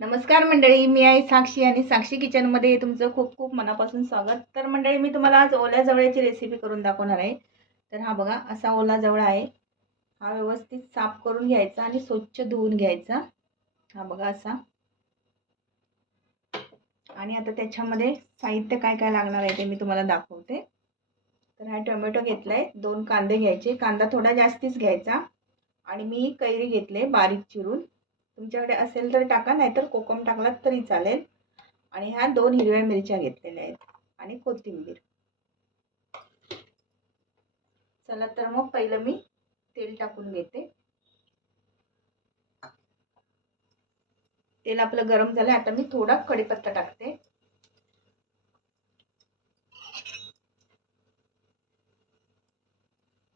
नमस्कार मंडळी, मी आहे साक्षी आणि साक्षी किचनमध्ये तुमचं खूप खूप मनापासून स्वागत। तर मंडळी, मी तुम्हाला आज ओल्या जवळ्याची रेसिपी करून दाखवणार आहे। तर हा बघा, असा ओला जवळा आहे। हा व्यवस्थित साफ करून घ्यायचा आणि स्वच्छ धुवून घ्यायचा। हा बघा असा। आणि आता त्याच्यामध्ये साहित्य काय काय लागणार आहे ते मी तुम्हाला दाखवते। तर हा टोमॅटो घेतलाय, 2 कांदे घ्यायचे, कांदा थोडा जास्तीच घ्यायचा। आणि मी कैरी घेतले बारीक चिरून, तुमच्याकडे असेल तर टाका, नाहीतर कोकम टाकलात तरी चालेल। आणि ह्या 2 हिरव्या मिरच्या घेतलेल्या आहेत आणि कोथिंबीर। चला तर मग पहिलं मी तेल टाकून घेते। तेल आपलं गरम झालं, आता मी थोडा कढीपत्ता टाकते।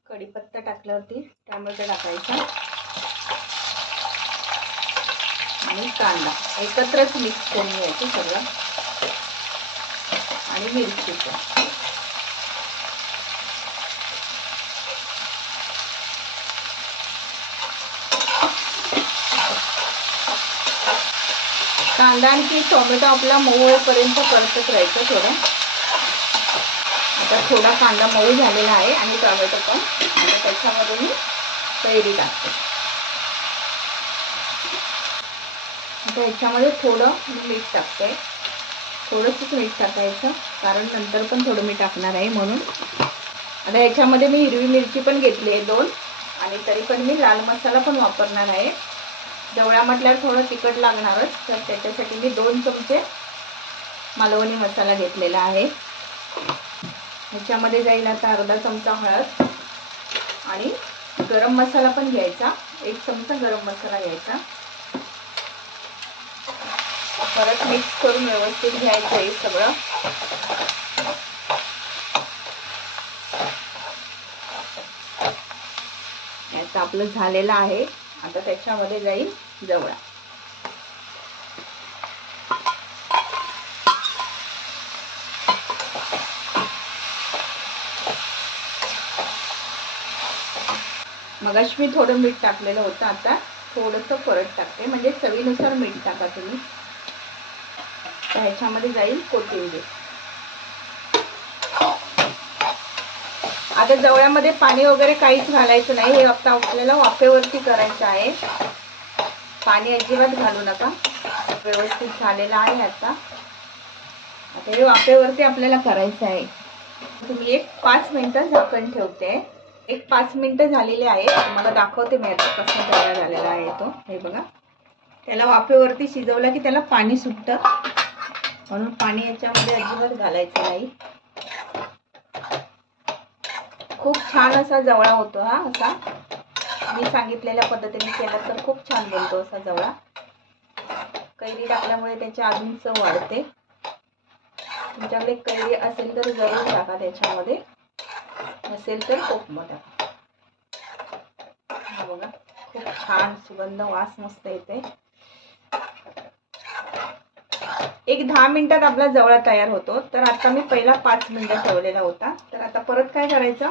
कढीपत्ता टाकल्यावरती टोमॅटो टाकायचा आणि कांदा एकत्रच मिक्स करून घ्यायचं सगळं, आणि मिरची पण। कांदा आणि टोमॅटो आपला मऊ होईपर्यंत परतत राहायचं थोडं। आता थोडा कांदा मऊ झालेला आहे आणि टोमॅटो पण। आता त्याच्यामध्ये मी कैरी टाकते। आता याच्यामध्ये थोडं मीठ टाकते, थोडंसं मीठ टाकायचं, कारण नंतर पण थोडं मीठ टाकणार आहे म्हणून। आता याच्यामध्ये मी हिरवी मिरची पण घेतली आहे 2, आणि तरी पण मी लाल मसाला पण वापरणार आहे। जवळा म्हटल्यावर थोडं तिखट लागणारच, तर त्याच्यासाठी मी 2 चमचे मालवणी मसाला घेतलेला आहे। याच्यामध्ये जाईल आता अर्धा चमचा हळद, आणि गरम मसाला पण घ्यायचा, 1 चमचा गरम मसाला घ्यायचा। परत मिक्स करून व्यवस्थित घ्यायचं आहे सगळं। याचं आपलं झालेलं आहे। आता त्याच्यामध्ये जाईल जवळा। मगाशी मी थोडं मीठ टाकलेलं होतं, आता थोडंसं परत टाकते, म्हणजे चवीनुसार मीठ टाका तुम्ही। ह्याच्यामध्ये जाईल कोथिंबीर। आता जवळ्यामध्ये पाणी वगैरे काहीच घालायचं नाही, हे आता आपल्याला वाफेवरती करायचं आहे। पाणी अजिबात घालू नका। व्यवस्थित झालेलं आहे आता हे वाफेवरती आपल्याला करायचं आहे। तुम्ही एक 5 मिनिटं झाकण ठेवते। एक 5 मिनिटं झालेले आहे, तुम्हाला दाखवते मी आता कसा तयार झालेला आहे तो। हे बघा, त्याला वाफेवरती शिजवलं की त्याला पाणी सुटतं, म्हणून पाणी याच्यामध्ये अजिबात घालायचं नाही। खूप छान असा जवळा होतो हा। असा मी सांगितलेल्या पद्धतीने केला तर खूप छान बनतो असा जवळा। कैरी टाकल्यामुळे त्याची अजून चव वाढते। तुमच्याकडे कैरी असेल तर जरूर टाका त्याच्यामध्ये, नसेल तर कोकम टाका। बघा, खूप छान सुगंध, वास मस्त येते। एक 10 मिनिटात आपला जवळा तयार होतो। तर आता मी पहिला 5 मिनिटं ठेवलेला होता, तर आता परत काय करायचं,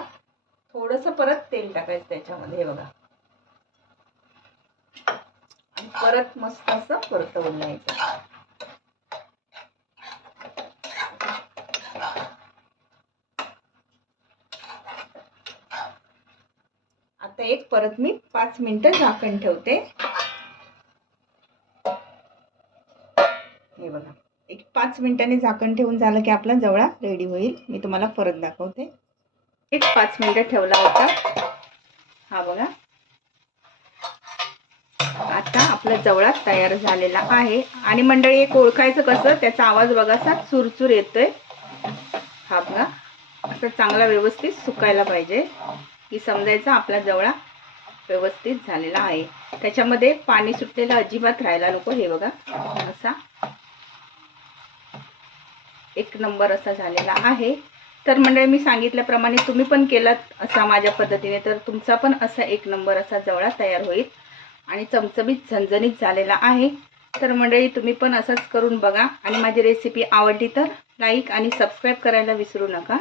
थोडंसं परत तेल टाकायचं त्याच्यामध्ये। हे बघा, आणि परत मस्त असं परतवून घ्यायचं। आता एक परत मी 5 मिनिटं झाकण ठेवते। हे बघा, एक 5 मिनिटांनी झाकण ठेवून झालं की आपला जवळा रेडी होईल। मी तुम्हाला परत दाखवते। एक 5 मिनिटं ठेवला होता, हा बघा। आता आपला जवळा तयार झालेला आहे। आणि मंडळी, एक ओळखायचं कसं, त्याचा आवाज बघा असा चुरचुर येतोय। हा बघा, असं चांगला व्यवस्थित सुकायला पाहिजे, की समजायचं आपला जवळा व्यवस्थित झालेला आहे। त्याच्यामध्ये पाणी सुटलेलं अजिबात राहायला नको। हे बघा, असा एक नंबर असा झालेला आहे। तर मंडळी, मी सांगितल्याप्रमाणे तुम्ही पण केलात असा माझ्या पद्धतीने, तर तुमचा पण असा एक नंबर असा जवळा तयार होईल आणि चमचमीत झणझणीत झालेला आहे। तर मंडळी, तुम्ही पण असंच करून बघा, आणि माझी रेसिपी आवडली तर लाईक आणि सबस्क्राईब करायला विसरू नका।